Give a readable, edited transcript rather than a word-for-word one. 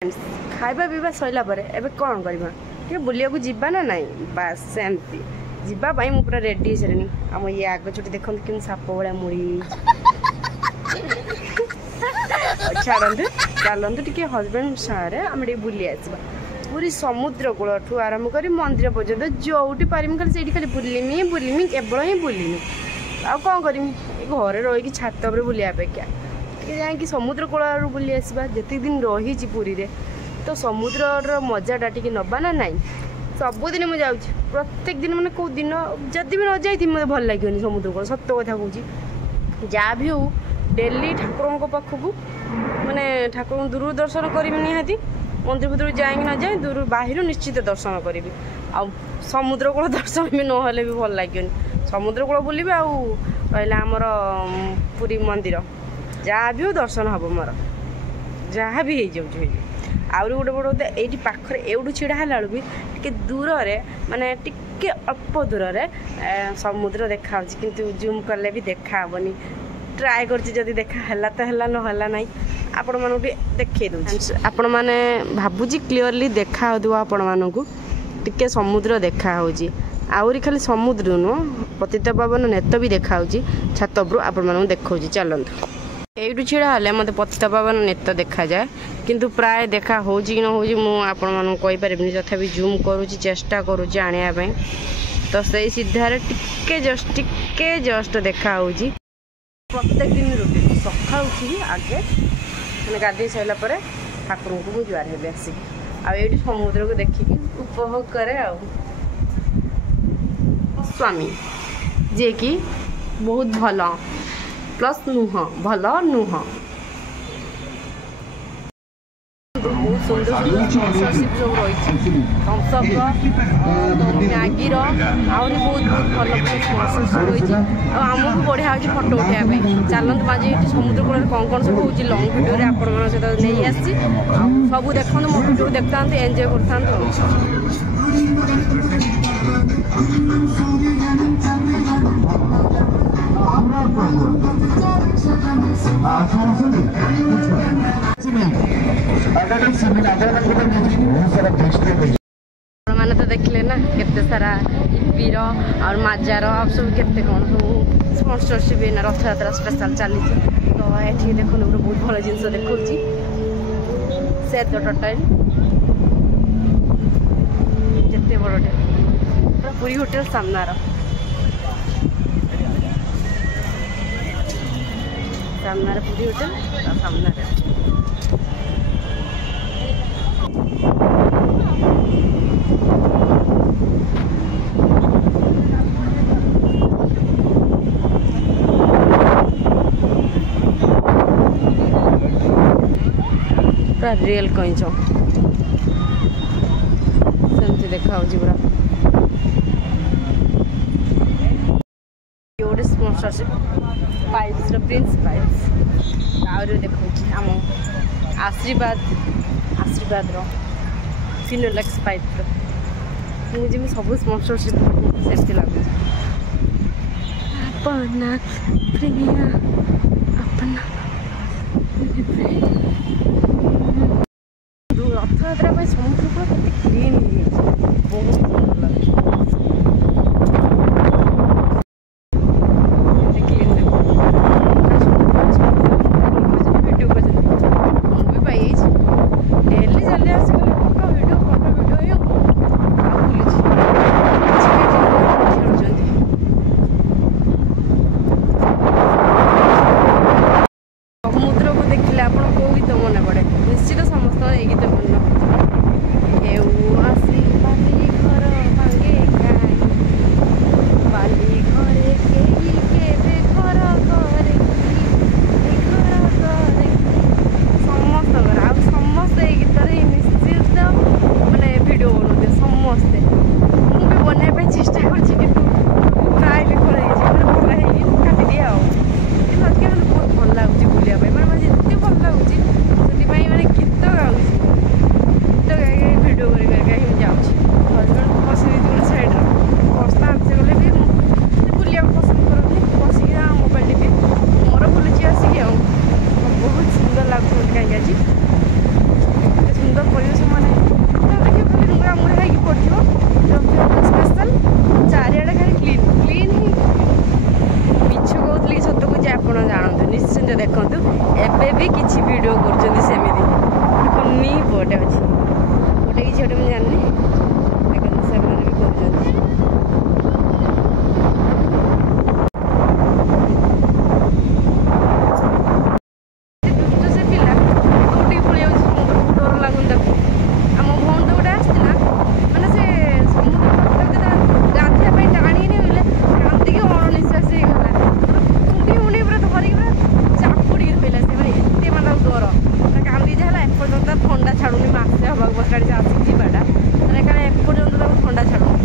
खाଇବା ପିଇବା ସରିଲା ପରେ ଏବେ କ'ଣ କରିବା ଟିକେ ବୁଲିବାକୁ ଯିବା ନା ନାଇଁ ବାସ୍ ସେମିତି ଯିବା ପାଇଁ ମୁଁ ପୁରା ରେଡ଼ି ହେଇସାରିଣି ଆମ ଇଏ ଆଗ ଚୁଟି ଦେଖନ୍ତୁ କେମିତି ସାପ ଭଳିଆ ମୁଡ଼ି ଛାଡ଼ନ୍ତୁ ଚାଲନ୍ତୁ ଟିକେ ହଜବେଣ୍ଡ ସାଙ୍ଗରେ ଆମେ ଟିକେ ବୁଲି ଆସିବା ପୁରୀ ସମୁଦ୍ର କୂଳଠୁ ଆରମ୍ଭ କରି ମନ୍ଦିର ପର୍ଯ୍ୟନ୍ତ ଯୋଉଠି ପାରିମି ଖାଲି ସେଇଠି ଖାଲି ବୁଲିମି କେବଳ ହିଁ ବୁଲିମି ଆଉ କ'ଣ କରିମି ଘରେ ରହିକି ଛାତ ଉପରେ ବୁଲିବା ଅପେକ୍ଷା ଟିକେ ଯାଇକି ସମୁଦ୍ର କୂଳରୁ ବୁଲି ଆସିବା ଯେତିକି ଦିନ ରହିଛି ପୁରୀରେ ତ ସମୁଦ୍ରର ମଜାଟା ଟିକେ ନେବା ନା ନାଇଁ ସବୁଦିନ ମୁଁ ଯାଉଛି ପ୍ରତ୍ୟେକ ଦିନ ମାନେ କେଉଁ ଦିନ ଯଦି ବି ନ ଯାଇଥିବି ମୋତେ ଭଲ ଲାଗିବନି ସମୁଦ୍ର କୂଳ ସତ କଥା କହୁଛି ଯାହା ବି ହଉ ଡେଲି ଠାକୁରଙ୍କ ପାଖକୁ ମାନେ ଠାକୁରଙ୍କୁ ଦୂରରୁ ଦର୍ଶନ କରିବି ନିହାତି ମନ୍ଦିର ଭିତରକୁ ଯାଇକି ନ ଯାଏ ଦୂରରୁ ବାହାରୁ ନିଶ୍ଚିତ ଦର୍ଶନ କରିବି ଆଉ ସମୁଦ୍ର କୂଳ ଦର୍ଶନ ବି ନହେଲେ ବି ଭଲ ଲାଗିବନି ସମୁଦ୍ର କୂଳ ବୁଲିବି ଆଉ ରହିଲା ଆମର ପୁରୀ ମନ୍ଦିର ଯାହା ବି ହଉ ଦର୍ଶନ ହେବ ମୋର ଯାହା ବି ହେଇଯାଉଛି ଆହୁରି ଗୋଟେ ବଡ଼ ଏଇଠି ପାଖରେ ଏଇଠୁ ଛିଡ଼ା ହେଲା ବେଳକୁ ବି ଟିକେ ଦୂରରେ ମାନେ ଟିକେ ଅଳ୍ପ ଦୂରରେ ସମୁଦ୍ର ଦେଖାହେଉଛି କିନ୍ତୁ ଜୁମ୍ କଲେ ବି ଦେଖାହେବନି ଟ୍ରାଏ କରୁଛି ଯଦି ଦେଖା ହେଲା ତ ହେଲା ନହେଲା ନାହିଁ ଆପଣମାନଙ୍କୁ ଟିକେ ଦେଖେଇ ଦେଉଛି ଆପଣମାନେ ଭାବୁଛି କ୍ଲିଅରଲି ଦେଖା ହେଉଥିବ ଆପଣମାନଙ୍କୁ ଟିକେ ସମୁଦ୍ର ଦେଖାହେଉଛି ଆହୁରି ଖାଲି ସମୁଦ୍ର ନୁହଁ ପତିତପାବନ ନେତ ବି ଦେଖାହେଉଛି ଛାତ ଉପରୁ ଆପଣମାନଙ୍କୁ ଦେଖାଉଛି ଚାଲନ୍ତୁ ଏଇଠୁ ଛିଡ଼ା ହେଲେ ମୋତେ ପତିତପାବନ ନେତ ଦେଖାଯାଏ କିନ୍ତୁ ପ୍ରାୟ ଦେଖା ହେଉଛି କି ନ ହେଉଛି ମୁଁ ଆପଣମାନଙ୍କୁ କହିପାରିବିନି ତଥାପି ଜୁମ୍ କରୁଛି ଚେଷ୍ଟା କରୁଛି ଆଣିବା ପାଇଁ ତ ସେଇ ସିଧାରେ ଟିକେ ଜଷ୍ଟ ଦେଖା ହେଉଛି ପ୍ରତ୍ୟେକ ଦିନ ରୁଟିନ୍ ସକାଳୁ ଉଠିକି ଆଗେ ମାନେ ଗାଧୋଇ ସାରିଲା ପରେ ଠାକୁରଙ୍କୁ ମୁଁ ଜୁହାର ହେବି ଆସିକି ଆଉ ଏଇଠି ସମୁଦ୍ରକୁ ଦେଖିକି ଉପଭୋଗ କରେ ଆଉ ସ୍ୱାମୀ ଯିଏକି ବହୁତ ଭଲ ପ୍ଲସ୍ ନୁହଁ ଭଲ ନୁହଁ ବହୁତ ସୁନ୍ଦର ସ୍ପନ୍ସରସିପ୍ ସବୁ ରହିଛି ଥମ୍ସଅପ୍ର ମ୍ୟାଗିର ଆହୁରି ବହୁତ ଭଲ ସ୍ପନ୍ସରସିପ୍ ରହିଛି ଆଉ ଆମକୁ ବଢ଼ିଆ ହେଉଛି ଫଟୋ ଉଠାଇବା ପାଇଁ ଚାଲନ୍ତୁ ଆଜି ଏଠି ସମୁଦ୍ର କୂଳରେ କ'ଣ ସବୁ ହେଉଛି ଲଙ୍ଗ୍ ଭିଡ଼ିଓରେ ଆପଣମାନଙ୍କ ସହିତ ନେଇ ଆସିଛି ଆଉ ସବୁ ଦେଖନ୍ତୁ ମୋ ଭିଡ଼ିଓକୁ ଦେଖୁଥାନ୍ତୁ ଏନ୍ଜୟ କରିଥାନ୍ତୁ आपने तो देखले ना केते सारा इपीर और माजार और सब केते कौन सब स्पॉन्सरशिप ना रथ यात्रा स्पेशल चली तो ये देखो बहुत भल जिन देखा से टोटाल जिते बड़े पूरा पुरी होटेल सामनार पुरी होटेल सामना पूरा रियल कईच सेमती देखा पूरा गोटे स्पॉन्सरशिप पाइप्स प्रिंस पाइप्स आउरी देखा आम आशीर्वाद फिनोलेक्स पाइप मुझे सब स्पॉन्सरशिप सेमती लगुच अपना प्रिया अपना रथ यात्रा समुद्र कूल के क्लीन बहुत भल लगे निश्चित समस्त ये गीत मन ଭାଗବାକୁ ବସିଲାଣି ଯେ ଆସିକି ଯିବାଟା ତାହେଲେ କାଳେ ଏପର୍ଯ୍ୟନ୍ତ ତାକୁ ଥଣ୍ଡା ଛାଡ଼ୁନି।